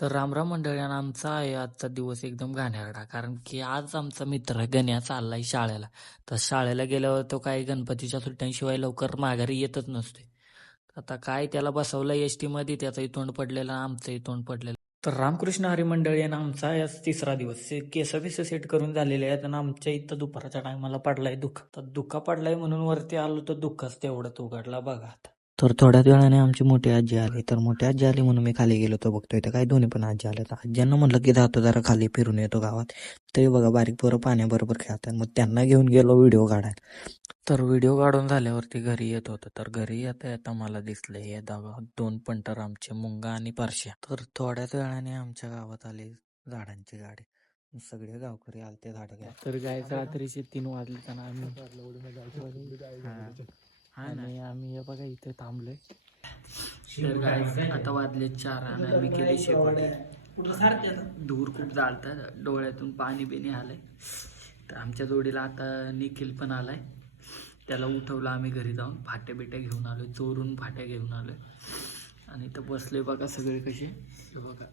तर रामराम आणि आमचा आहे आजचा दिवस एकदम घाणेरडा. कारण की आज आमचा मित्र गण्या चाललाय शाळेला. तर शाळेला गेल्यावर तो काही गणपतीच्या सुट्ट्यांशिवाय लवकर माघारी येतच नसते आता काय त्याला बसवलं एस टी मध्ये त्याचंही तोंड पडलेलं आमचंही तोंड पडलेलं. तर रामकृष्ण हरी मंडळी आणि आमचा आहे आज तिसरा दिवस. केस बिस सेट करून झालेले आहेत आणि आमच्या इथं दुपारच्या टायमाला पडलाय दुःख. तर दुःखा पडलाय म्हणून वरती आलो तर दुःखच तेवढं उघडला बघा आता. तर थोड्याच वेळाने आमची मोठी आजी आली. तर मोठी आजी आली म्हणून मी खाली गेलो तो बघतोय. तर काही दोन्ही पण आजी आल्या तर आज्यांना म्हटलं की जातो जरा खाली फिरून येतो गावात. तरी बघा बारीक पोरं पाण्याबरोबर खेळतात. मग त्यांना घेऊन गेलो व्हिडिओ काढायला. तर व्हिडिओ काढून झाल्यावरती घरी येत होतं. तर घरी येता येता मला दिसले हे दागा दोन पंटर आमचे मुंगा आणि पारश्या. तर थोड्याच वेळाने आमच्या गावात आली झाडांची गाडी. सगळे गावकरी आलते झाड घ्या तर काय रात्रीचे तीन वाजले आणि आम्ही हे बघा इथे थांबलोय. तर काय आता वाजले चार आणि आम्ही केले शेकोटी दूर खूप जाळतात डोळ्यातून पाणी बिणी आलंय. तर आमच्या जोडीला आता निखिल पण आलाय. त्याला उठवलं आम्ही घरी जाऊन. फाट्या बिट्या घेऊन आलोय. चोरून फाट्या घेऊन आलोय. आणि इथं बसले बघा सगळे कसे. बघा.